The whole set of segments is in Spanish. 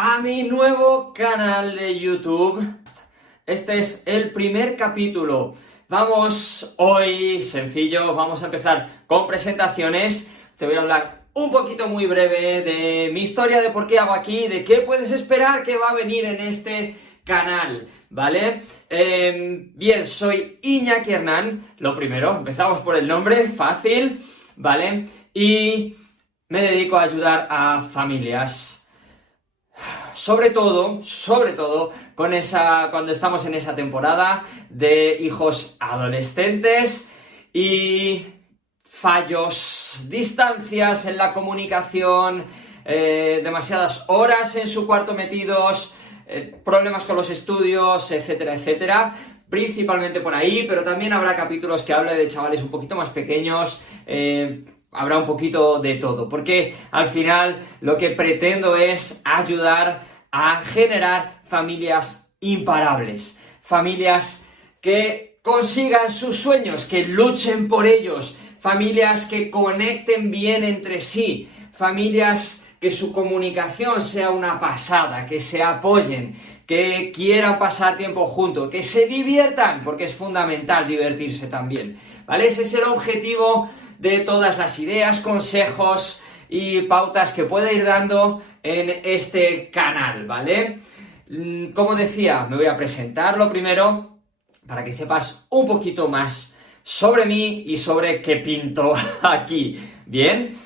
a mi nuevo canal de YouTube. Este es el primer capítulo. Vamos hoy, sencillo, vamos a empezar con presentaciones. Te voy a hablar un poquito muy breve de mi historia, de por qué hago aquí, de qué puedes esperar que va a venir en este canal, ¿vale? Bien, soy Iñaki Hernán, lo primero, empezamos por el nombre, fácil, ¿vale? Y me dedico a ayudar a familias. Sobre todo, cuando estamos en esa temporada de hijos adolescentes y fallos, distancias en la comunicación, demasiadas horas en su cuarto metidos, problemas con los estudios, etcétera, etcétera. Principalmente por ahí, pero también habrá capítulos que hable de chavales un poquito más pequeños, habrá un poquito de todo, porque al final lo que pretendo es ayudar a generar familias imparables, familias que consigan sus sueños, que luchen por ellos, familias que conecten bien entre sí, familias que su comunicación sea una pasada, que se apoyen, que quieran pasar tiempo juntos, que se diviertan, porque es fundamental divertirse también, ¿vale? Ese es el objetivo de todas las ideas, consejos y pautas que pueda ir dando en este canal, ¿vale? Como decía, me voy a presentar lo primero para que sepas un poquito más sobre mí y sobre qué pinto aquí, ¿bien?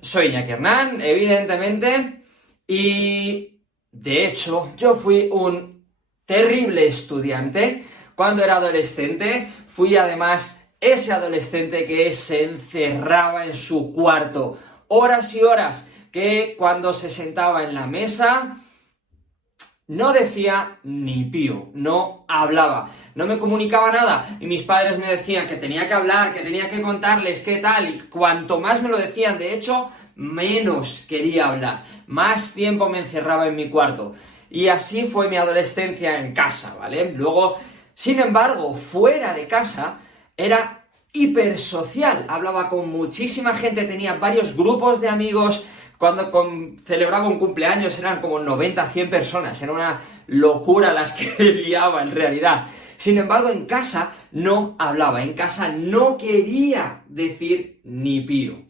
Soy Iñaki Hernán, evidentemente, y de hecho yo fui un terrible estudiante. Cuando era adolescente, fui además ese adolescente que se encerraba en su cuarto horas y horas, que cuando se sentaba en la mesa no decía ni pío, no hablaba, no me comunicaba nada, y mis padres me decían que tenía que hablar, que tenía que contarles qué tal, y cuanto más me lo decían, de hecho, menos quería hablar, más tiempo me encerraba en mi cuarto, y así fue mi adolescencia en casa, ¿vale? Luego, sin embargo, fuera de casa, era hipersocial, hablaba con muchísima gente, tenía varios grupos de amigos. Cuando celebraba un cumpleaños eran como 90, 100 personas, era una locura las que liaba en realidad. Sin embargo, en casa no hablaba, en casa no quería decir ni pío,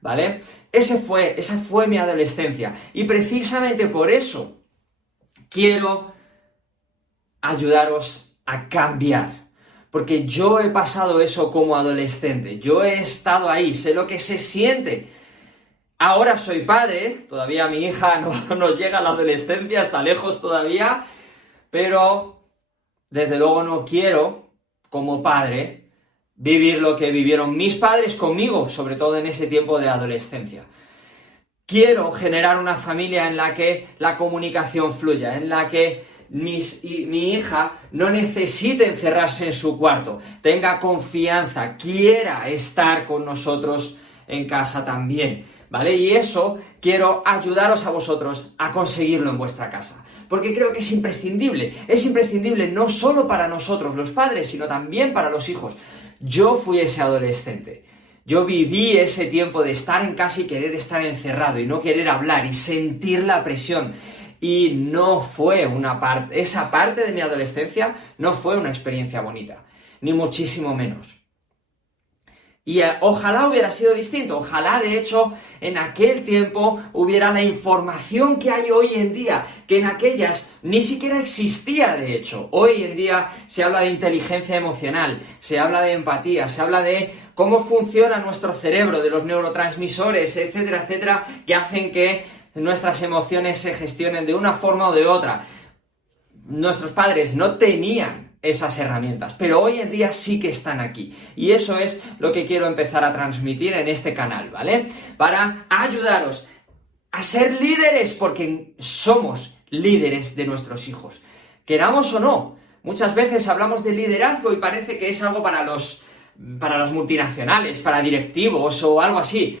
¿vale? Esa fue mi adolescencia, y precisamente por eso quiero ayudaros a cambiar, porque yo he pasado eso como adolescente, yo he estado ahí, sé lo que se siente. Ahora soy padre, todavía mi hija no llega a la adolescencia, está lejos todavía, pero desde luego no quiero, como padre, vivir lo que vivieron mis padres conmigo, sobre todo en ese tiempo de adolescencia. Quiero generar una familia en la que la comunicación fluya, en la que mi hija no necesite encerrarse en su cuarto, tenga confianza, quiera estar con nosotros en casa también, ¿vale? Y eso quiero ayudaros a vosotros a conseguirlo en vuestra casa, porque creo que es imprescindible no solo para nosotros los padres, sino también para los hijos. Yo fui ese adolescente, yo viví ese tiempo de estar en casa y querer estar encerrado y no querer hablar y sentir la presión. Y no fue esa parte de mi adolescencia no fue una experiencia bonita, ni muchísimo menos. Y ojalá hubiera sido distinto, ojalá de hecho en aquel tiempo hubiera la información que hay hoy en día, que en aquellas ni siquiera existía de hecho. Hoy en día se habla de inteligencia emocional, se habla de empatía, se habla de cómo funciona nuestro cerebro, de los neurotransmisores, etcétera, etcétera, que hacen que nuestras emociones se gestionen de una forma o de otra. Nuestros padres no tenían esas herramientas, pero hoy en día sí que están aquí, y eso es lo que quiero empezar a transmitir en este canal, ¿vale? Para ayudaros a ser líderes, porque somos líderes de nuestros hijos, queramos o no. Muchas veces hablamos de liderazgo y parece que es algo para las multinacionales, para directivos o algo así.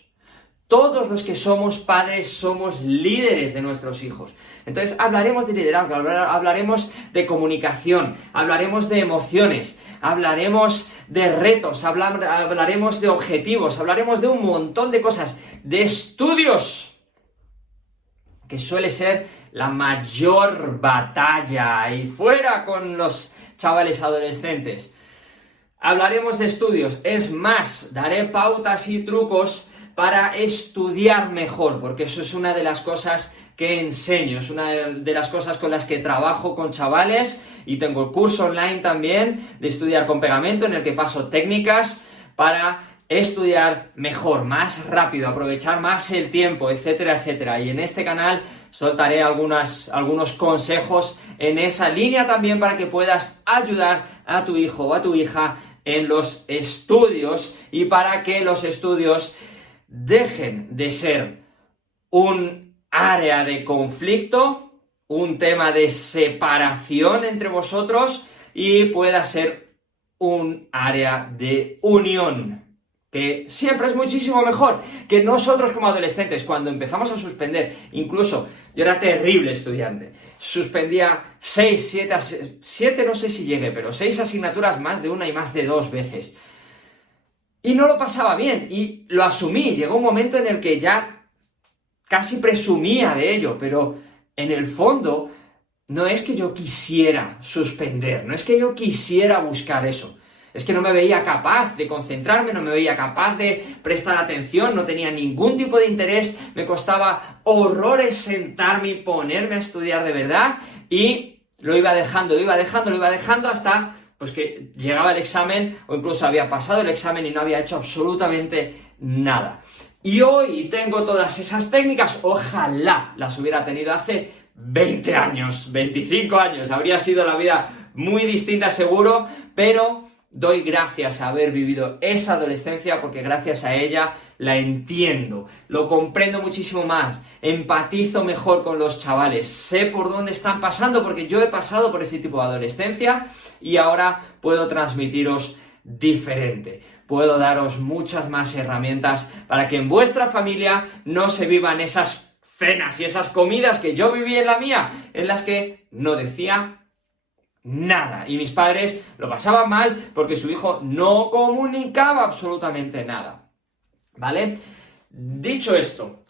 Todos los que somos padres somos líderes de nuestros hijos. Entonces hablaremos de liderazgo, hablaremos de comunicación, hablaremos de emociones, hablaremos de retos, hablaremos de objetivos, hablaremos de un montón de cosas, de estudios. que suele ser la mayor batalla. Y fuera con los chavales adolescentes. Hablaremos de estudios, es más, daré pautas y trucos para estudiar mejor, porque eso es una de las cosas que enseño, es una de las cosas con las que trabajo con chavales, y tengo el curso online también de estudiar con pegamento, en el que paso técnicas para estudiar mejor, más rápido, aprovechar más el tiempo, etcétera, etcétera. Y en este canal soltaré algunos consejos en esa línea también para que puedas ayudar a tu hijo o a tu hija en los estudios, y para que los estudios dejen de ser un área de conflicto, un tema de separación entre vosotros, y pueda ser un área de unión, que siempre es muchísimo mejor que nosotros como adolescentes, cuando empezamos a suspender. Incluso yo era terrible estudiante, suspendía 6, 7, no sé si llegué, pero 6 asignaturas, más de una y más de 2 veces. Y no lo pasaba bien, y lo asumí. Llegó un momento en el que ya casi presumía de ello, pero en el fondo no es que yo quisiera suspender, no es que yo quisiera buscar eso. Es que no me veía capaz de concentrarme, no me veía capaz de prestar atención, no tenía ningún tipo de interés, me costaba horrores sentarme y ponerme a estudiar de verdad, y lo iba dejando hasta pues que llegaba el examen, o incluso había pasado el examen y no había hecho absolutamente nada. Y hoy tengo todas esas técnicas, ojalá las hubiera tenido hace 20 años, 25 años, habría sido la vida muy distinta seguro, pero doy gracias a haber vivido esa adolescencia, porque gracias a ella la entiendo, lo comprendo muchísimo más, empatizo mejor con los chavales, sé por dónde están pasando, porque yo he pasado por ese tipo de adolescencia y ahora puedo transmitiros diferente. Puedo daros muchas más herramientas para que en vuestra familia no se vivan esas cenas y esas comidas que yo viví en la mía, en las que no decía nada, y mis padres lo pasaban mal porque su hijo no comunicaba absolutamente nada, ¿vale? Dicho esto,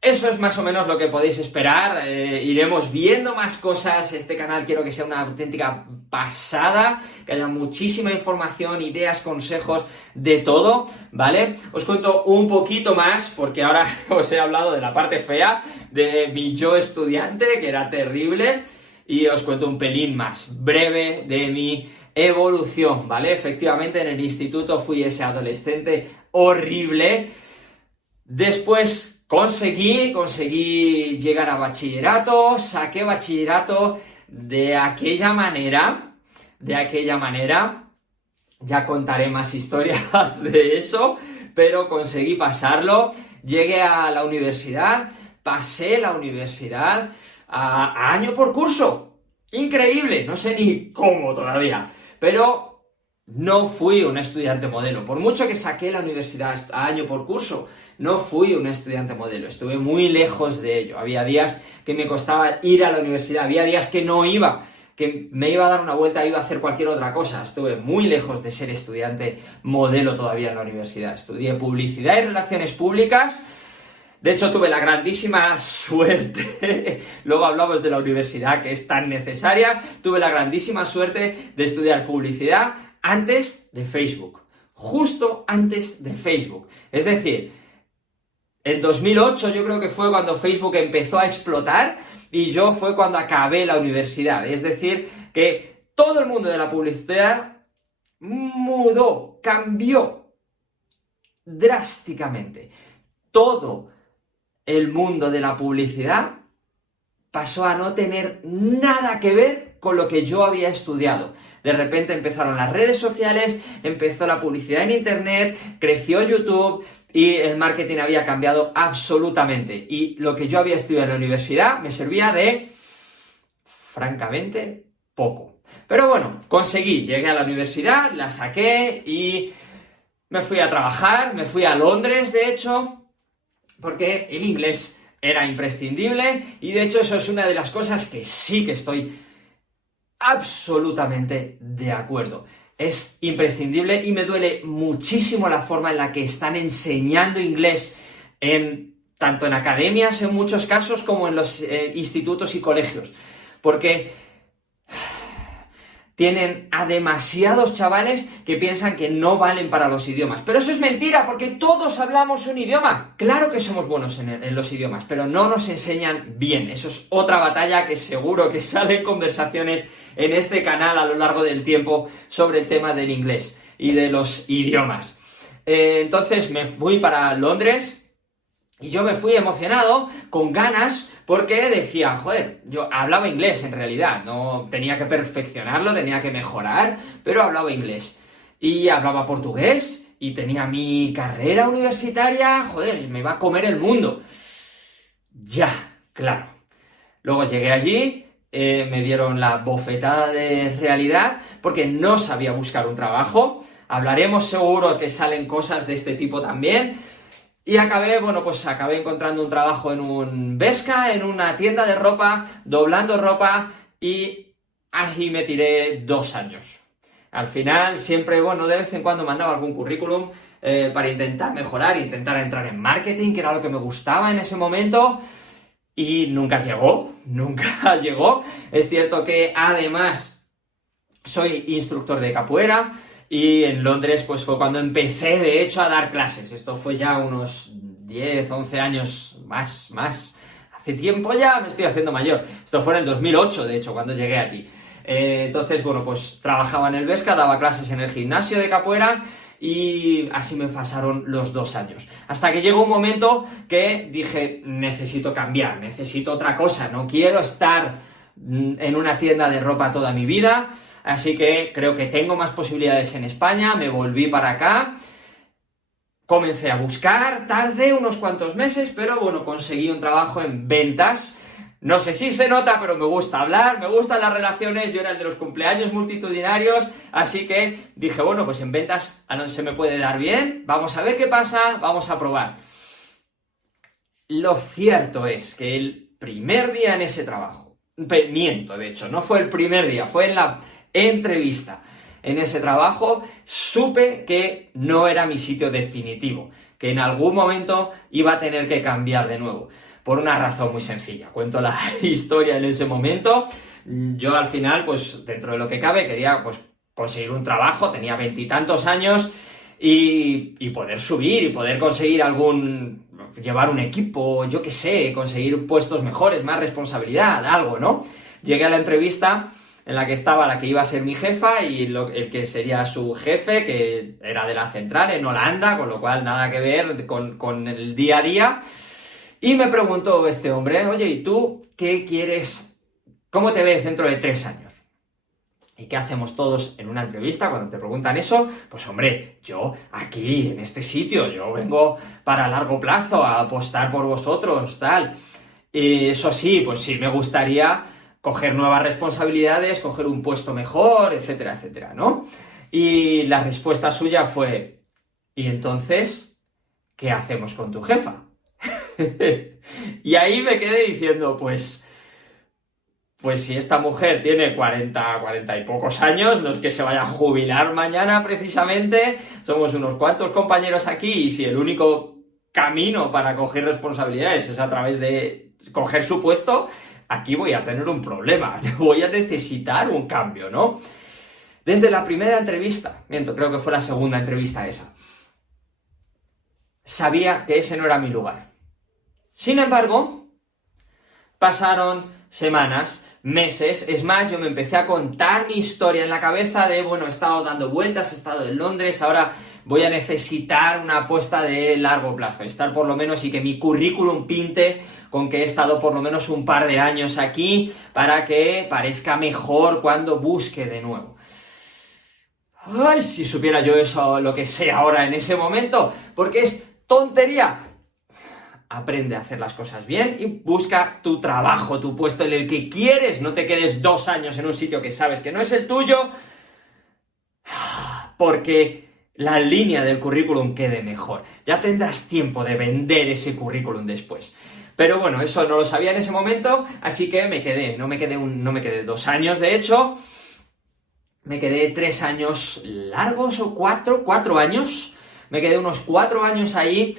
eso es más o menos lo que podéis esperar. Iremos viendo más cosas. Este canal quiero que sea una auténtica pasada, que haya muchísima información, ideas, consejos, de todo, ¿vale? Os cuento un poquito más, porque ahora os he hablado de la parte fea de mi yo estudiante, que era terrible, y os cuento un pelín más breve de mi evolución, ¿vale? Efectivamente, en el instituto fui ese adolescente horrible. Después conseguí llegar a bachillerato, saqué bachillerato de aquella manera, ya contaré más historias de eso, pero conseguí pasarlo, llegué a la universidad, pasé la universidad a año por curso, increíble, no sé ni cómo todavía, pero no fui un estudiante modelo. Por mucho que saqué la universidad a año por curso, no fui un estudiante modelo, estuve muy lejos de ello. Había días que me costaba ir a la universidad, había días que no iba, que me iba a dar una vuelta, iba a hacer cualquier otra cosa. Estuve muy lejos de ser estudiante modelo todavía en la universidad. Estudié publicidad y relaciones públicas. De hecho, tuve la grandísima suerte, luego hablamos de la universidad, que es tan necesaria, tuve la grandísima suerte de estudiar publicidad antes de Facebook, justo antes de Facebook. Es decir, en 2008 yo creo que fue cuando Facebook empezó a explotar, y yo fue cuando acabé la universidad. Es decir, que todo el mundo de la publicidad cambió drásticamente. Todo el mundo de la publicidad pasó a no tener nada que ver con lo que yo había estudiado. De repente empezaron las redes sociales, empezó la publicidad en internet, creció YouTube y el marketing había cambiado absolutamente. Y lo que yo había estudiado en la universidad me servía de, francamente, poco. Pero bueno, llegué a la universidad, la saqué y me fui a trabajar, me fui a Londres, de hecho, porque el inglés era imprescindible, y de hecho eso es una de las cosas que sí que estoy absolutamente de acuerdo. Es imprescindible y me duele muchísimo la forma en la que están enseñando inglés en tanto en academias en muchos casos como en los institutos y colegios, porque tienen a demasiados chavales que piensan que no valen para los idiomas. Pero eso es mentira, porque todos hablamos un idioma. Claro que somos buenos en los idiomas, pero no nos enseñan bien. Eso es otra batalla que seguro que salen conversaciones en este canal a lo largo del tiempo sobre el tema del inglés y de los idiomas. Entonces me fui para Londres y yo me fui emocionado, con ganas, porque decía, joder, yo hablaba inglés en realidad, no tenía que perfeccionarlo, tenía que mejorar, pero hablaba inglés. Y hablaba portugués, y tenía mi carrera universitaria, joder, me va a comer el mundo. Ya, claro. Luego llegué allí, me dieron la bofetada de realidad, porque no sabía buscar un trabajo. Hablaremos seguro que salen cosas de este tipo también. Y acabé encontrando un trabajo en un Bershka, en una tienda de ropa, doblando ropa, y así me tiré 2 años. Al final, siempre, de vez en cuando mandaba algún currículum para intentar mejorar, intentar entrar en marketing, que era lo que me gustaba en ese momento, y nunca llegó. Es cierto que además soy instructor de capoeira, y en Londres pues fue cuando empecé de hecho a dar clases. Esto fue ya unos 10, 11 años más. Hace tiempo ya, me estoy haciendo mayor. Esto fue en el 2008 de hecho cuando llegué aquí. Entonces pues trabajaba en el Bershka, daba clases en el gimnasio de capoeira y así me pasaron los 2 años. Hasta que llegó un momento que dije, necesito cambiar, necesito otra cosa, no quiero estar en una tienda de ropa toda mi vida. Así que creo que tengo más posibilidades en España, me volví para acá, comencé a buscar, tardé unos cuantos meses, pero conseguí un trabajo en ventas. No sé si se nota, pero me gusta hablar, me gustan las relaciones, yo era el de los cumpleaños multitudinarios, así que dije, pues en ventas se me puede dar bien, vamos a ver qué pasa, vamos a probar. Lo cierto es que el primer día en ese trabajo, miento, de hecho, no fue el primer día, fue en la entrevista. En ese trabajo supe que no era mi sitio definitivo, que en algún momento iba a tener que cambiar de nuevo, por una razón muy sencilla. Cuento la historia en ese momento. Yo al final, dentro de lo que cabe, quería conseguir un trabajo, tenía 20 y tantos años, y poder subir, y poder conseguir llevar un equipo, yo qué sé, conseguir puestos mejores, más responsabilidad, algo, ¿no? Llegué a la entrevista en la que estaba la que iba a ser mi jefa y el que sería su jefe, que era de la central en Holanda, con lo cual nada que ver con el día a día. Y me preguntó este hombre, oye, ¿y tú qué quieres? ¿Cómo te ves dentro de 3 años? ¿Y qué hacemos todos en una entrevista cuando te preguntan eso? Pues hombre, yo aquí, en este sitio, yo vengo para largo plazo a apostar por vosotros, tal. Y eso sí, pues sí me gustaría coger nuevas responsabilidades, coger un puesto mejor, etcétera, etcétera, ¿no? Y la respuesta suya fue, ¿y entonces qué hacemos con tu jefa? Y ahí me quedé diciendo, pues si esta mujer tiene 40 y pocos años, no es que se vaya a jubilar mañana precisamente, somos unos cuantos compañeros aquí, y si el único camino para coger responsabilidades es a través de coger su puesto, aquí voy a tener un problema, voy a necesitar un cambio, ¿no? Desde la primera entrevista, creo que fue la segunda entrevista esa, sabía que ese no era mi lugar. Sin embargo, pasaron semanas, meses, es más, yo me empecé a contar mi historia en la cabeza de, he estado dando vueltas, he estado en Londres, ahora voy a necesitar una apuesta de largo plazo, estar por lo menos y que mi currículum pinte con que he estado por lo menos un par de años aquí para que parezca mejor cuando busque de nuevo. Ay, si supiera yo eso, lo que sé ahora en ese momento, porque es tontería. Aprende a hacer las cosas bien y busca tu trabajo, tu puesto en el que quieres. No te quedes 2 años en un sitio que sabes que no es el tuyo, porque la línea del currículum quede mejor. Ya tendrás tiempo de vender ese currículum después. Pero bueno, eso no lo sabía en ese momento, así que no me quedé 2 años, de hecho, me quedé 3 años largos o 4 años, me quedé unos 4 años ahí.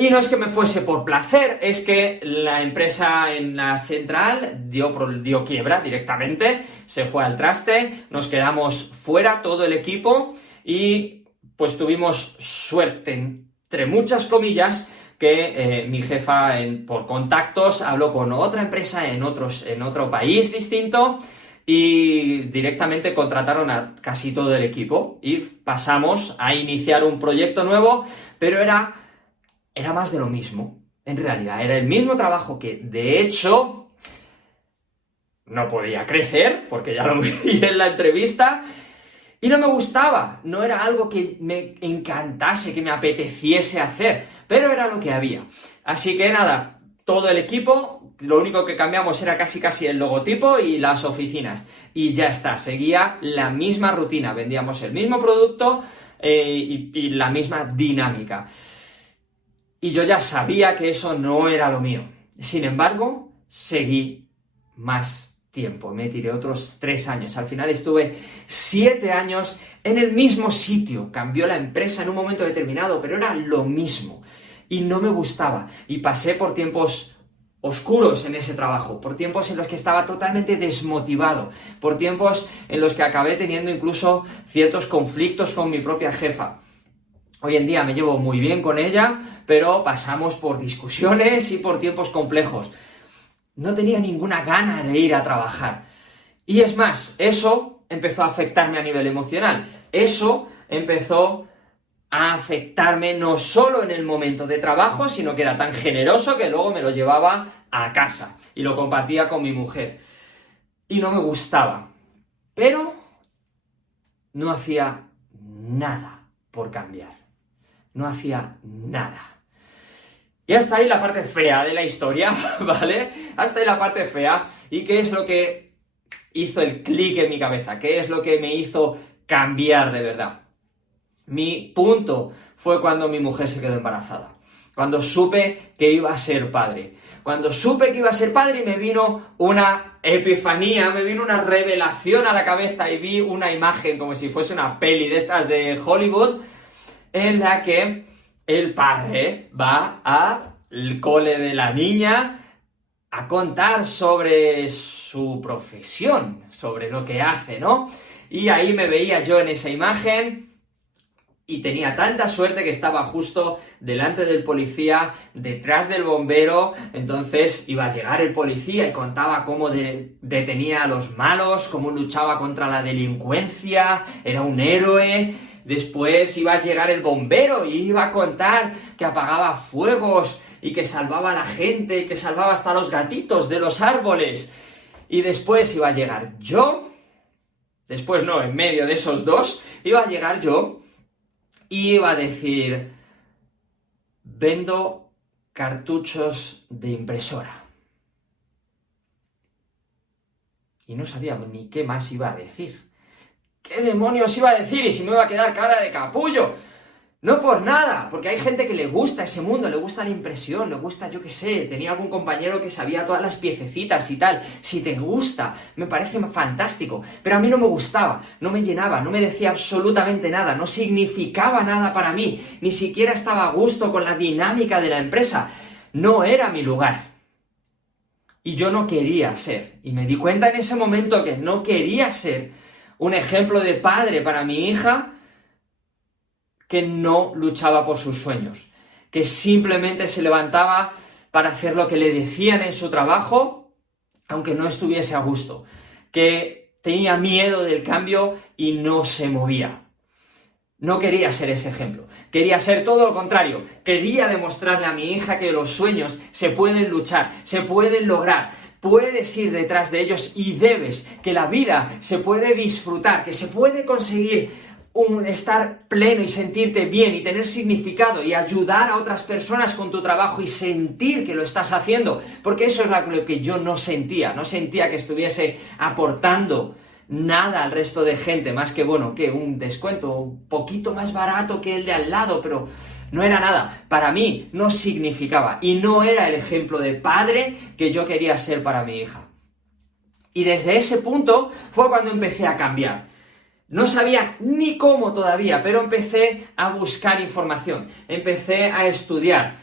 Y no es que me fuese por placer, es que la empresa en la central dio quiebra directamente, se fue al traste, nos quedamos fuera todo el equipo y pues tuvimos suerte, entre muchas comillas, que mi jefa por contactos habló con otra empresa en otro país distinto y directamente contrataron a casi todo el equipo y pasamos a iniciar un proyecto nuevo, pero era más de lo mismo. En realidad, era el mismo trabajo que, de hecho, no podía crecer, porque ya lo vi en la entrevista, y no me gustaba. No era algo que me encantase, que me apeteciese hacer, pero era lo que había. Así que nada, todo el equipo, lo único que cambiamos era casi el logotipo y las oficinas. Y ya está, seguía la misma rutina, vendíamos el mismo producto y la misma dinámica. Y yo ya sabía que eso no era lo mío. Sin embargo, seguí más tiempo. Me tiré otros 3 años. Al final estuve 7 años en el mismo sitio. Cambió la empresa en un momento determinado, pero era lo mismo. Y no me gustaba. Y pasé por tiempos oscuros en ese trabajo, por tiempos en los que estaba totalmente desmotivado, por tiempos en los que acabé teniendo incluso ciertos conflictos con mi propia jefa. Hoy en día me llevo muy bien con ella, pero pasamos por discusiones y por tiempos complejos. No tenía ninguna gana de ir a trabajar. Y es más, eso empezó a afectarme a nivel emocional. Eso empezó a afectarme no solo en el momento de trabajo, sino que era tan generoso que luego me lo llevaba a casa y lo compartía con mi mujer. Y no me gustaba. Pero no hacía nada por cambiar. No hacía nada. Y hasta ahí la parte fea de la historia, ¿vale? Hasta ahí la parte fea. ¿Y qué es lo que hizo el clic en mi cabeza? ¿Qué es lo que me hizo cambiar de verdad? Mi punto fue cuando mi mujer se quedó embarazada. Cuando supe que iba a ser padre. Cuando supe que iba a ser padre me vino una epifanía, me vino una revelación a la cabeza y vi una imagen como si fuese una peli de estas de Hollywood, en la que el padre va al cole de la niña a contar sobre su profesión, sobre lo que hace, ¿no? Y ahí me veía yo en esa imagen y tenía tanta suerte que estaba justo delante del policía, detrás del bombero. Entonces iba a llegar el policía y contaba cómo detenía a los malos, cómo luchaba contra la delincuencia, era un héroe. Después iba a llegar el bombero y iba a contar que apagaba fuegos y que salvaba a la gente y que salvaba hasta los gatitos de los árboles. Y después iba a llegar yo, después no, en medio de esos dos, iba a llegar yo y iba a decir: vendo cartuchos de impresora. Y no sabía ni qué más iba a decir. ¿Qué demonios iba a decir? Y si me iba a quedar cara de capullo. No por nada, porque hay gente que le gusta ese mundo, le gusta la impresión, le gusta, yo qué sé, tenía algún compañero que sabía todas las piececitas y tal. Si te gusta, me parece fantástico, pero a mí no me gustaba, no me llenaba, no me decía absolutamente nada, no significaba nada para mí, ni siquiera estaba a gusto con la dinámica de la empresa, no era mi lugar. Y yo no quería ser, y me di cuenta en ese momento que no quería ser un ejemplo de padre para mi hija que no luchaba por sus sueños, que simplemente se levantaba para hacer lo que le decían en su trabajo, aunque no estuviese a gusto, que tenía miedo del cambio y no se movía. No quería ser ese ejemplo, quería ser todo lo contrario, quería demostrarle a mi hija que los sueños se pueden luchar, se pueden lograr, puedes ir detrás de ellos y debes, que la vida se puede disfrutar, que se puede conseguir estar pleno y sentirte bien y tener significado y ayudar a otras personas con tu trabajo y sentir que lo estás haciendo, porque eso es lo que yo no sentía que estuviese aportando nada al resto de gente, más que, bueno, que un descuento un poquito más barato que el de al lado, pero no era nada. Para mí no significaba y no era el ejemplo de padre que yo quería ser para mi hija. Y desde ese punto fue cuando empecé a cambiar. No sabía ni cómo todavía, pero empecé a buscar información, empecé a estudiar.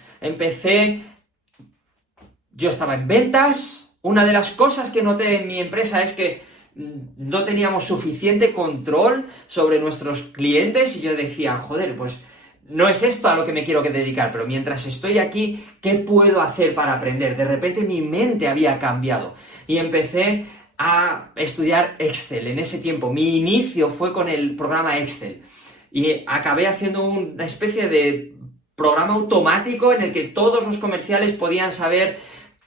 yo estaba en ventas. Una de las cosas que noté en mi empresa es que no teníamos suficiente control sobre nuestros clientes y yo decía, joder, pues no es esto a lo que me quiero dedicar, pero mientras estoy aquí, ¿qué puedo hacer para aprender? De repente mi mente había cambiado y empecé a estudiar Excel. En ese tiempo, mi inicio fue con el programa Excel y acabé haciendo una especie de programa automático en el que todos los comerciales podían saber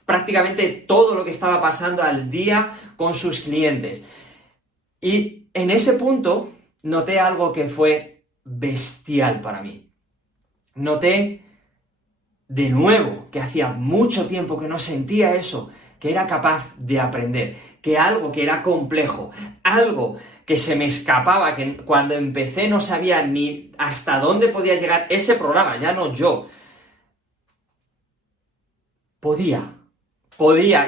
prácticamente todo lo que estaba pasando al día con sus clientes. Y en ese punto noté algo que fue bestial para mí. Noté de nuevo que hacía mucho tiempo que no sentía eso, que era capaz de aprender, que algo que era complejo, algo que se me escapaba, que cuando empecé no sabía ni hasta dónde podía llegar ese programa, ya no yo. Podía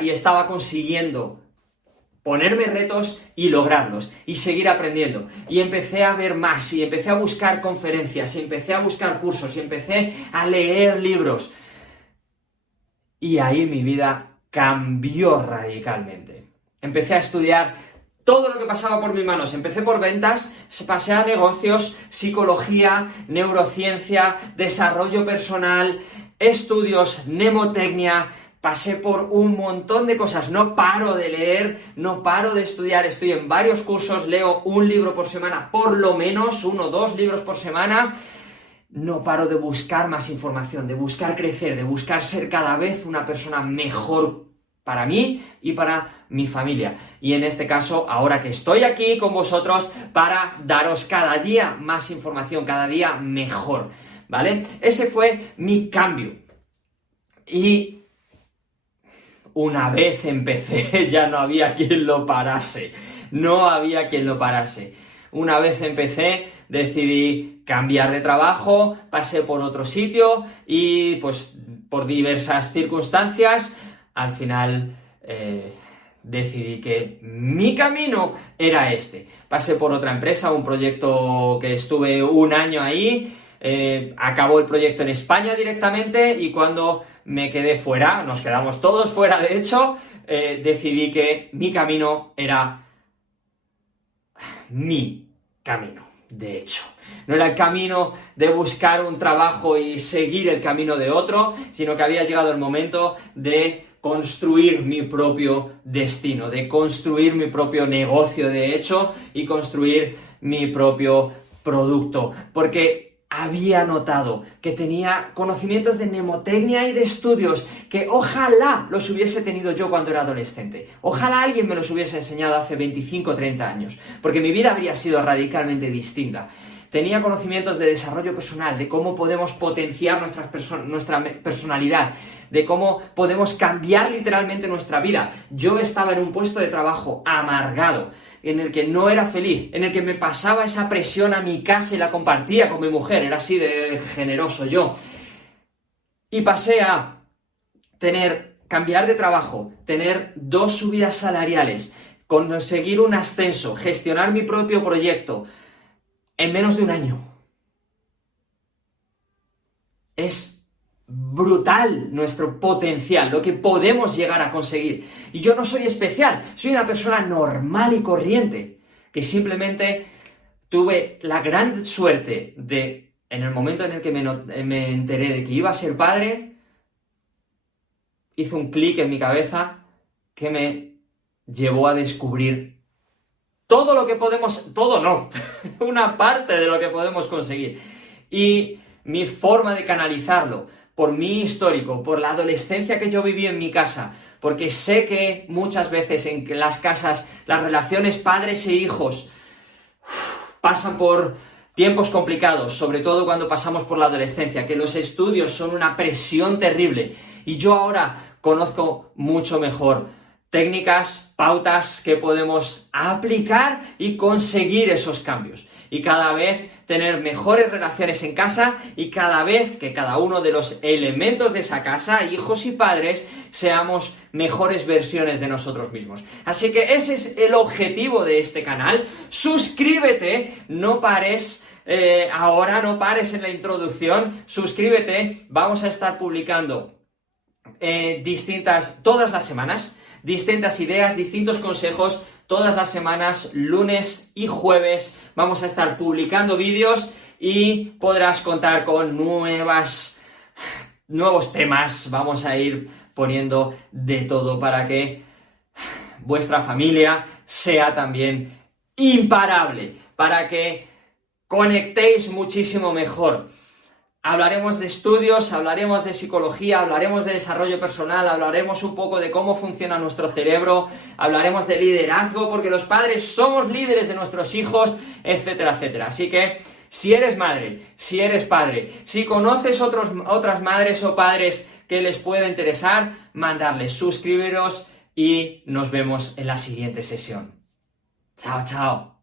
y estaba consiguiendo ponerme retos y lograrlos y seguir aprendiendo. Y empecé a ver más y empecé a buscar conferencias y empecé a buscar cursos y empecé a leer libros. Y ahí mi vida cambió radicalmente. Empecé a estudiar todo lo que pasaba por mis manos. Empecé por ventas, pasé a negocios, psicología, neurociencia, desarrollo personal, estudios, mnemotecnia. Pasé por un montón de cosas, no paro de leer, no paro de estudiar, estoy en varios cursos, leo un libro por semana, por lo menos 1 o 2 libros por semana, no paro de buscar más información, de buscar crecer, de buscar ser cada vez una persona mejor para mí y para mi familia. Y en este caso, ahora que estoy aquí con vosotros para daros cada día más información, cada día mejor, ¿vale? Ese fue mi cambio. Y una vez empecé, ya no había quien lo parase. No había quien lo parase. Una vez empecé, decidí cambiar de trabajo, pasé por otro sitio y pues por diversas circunstancias, al final decidí que mi camino era este. Pasé por otra empresa, un proyecto que estuve 1 año ahí, acabó el proyecto en España directamente y cuando me quedé fuera, nos quedamos todos fuera de hecho, decidí que mi camino era mi camino, de hecho. No era el camino de buscar un trabajo y seguir el camino de otro, sino que había llegado el momento de construir mi propio destino, de construir mi propio negocio, de hecho, y construir mi propio producto. Porque había notado que tenía conocimientos de mnemotecnia y de estudios que ojalá los hubiese tenido yo cuando era adolescente. Ojalá alguien me los hubiese enseñado hace 25 o 30 años, porque mi vida habría sido radicalmente distinta. Tenía conocimientos de desarrollo personal, de cómo podemos potenciar nuestra personalidad, de cómo podemos cambiar literalmente nuestra vida. Yo estaba en un puesto de trabajo amargado, en el que no era feliz, en el que me pasaba esa presión a mi casa y la compartía con mi mujer, era así de generoso yo. Y pasé a cambiar de trabajo, tener 2 subidas salariales, conseguir un ascenso, gestionar mi propio proyecto, en menos de 1 año. Es brutal nuestro potencial, lo que podemos llegar a conseguir. Y yo no soy especial, soy una persona normal y corriente, que simplemente tuve la gran suerte de, en el momento en el que me enteré de que iba a ser padre, hizo un clic en mi cabeza que me llevó a descubrir todo lo que podemos, todo no, una parte de lo que podemos conseguir. Y mi forma de canalizarlo, por mi histórico, por la adolescencia que yo viví en mi casa, porque sé que muchas veces en las casas las relaciones padres e hijos pasan por tiempos complicados, sobre todo cuando pasamos por la adolescencia, que los estudios son una presión terrible. Y yo ahora conozco mucho mejor técnicas, pautas que podemos aplicar y conseguir esos cambios. Y cada vez tener mejores relaciones en casa y cada vez que cada uno de los elementos de esa casa, hijos y padres, seamos mejores versiones de nosotros mismos. Así que ese es el objetivo de este canal. Suscríbete, no pares ahora no pares en la introducción, suscríbete, vamos a estar publicando todas las semanas, distintas ideas, distintos consejos, todas las semanas, lunes y jueves, vamos a estar publicando vídeos y podrás contar con nuevos temas, vamos a ir poniendo de todo para que vuestra familia sea también imparable, para que conectéis muchísimo mejor. Hablaremos de estudios, hablaremos de psicología, hablaremos de desarrollo personal, hablaremos un poco de cómo funciona nuestro cerebro, hablaremos de liderazgo, porque los padres somos líderes de nuestros hijos, etcétera, etcétera. Así que, si eres madre, si eres padre, si conoces otras madres o padres que les pueda interesar, mandarles, suscribiros y nos vemos en la siguiente sesión. Chao, chao.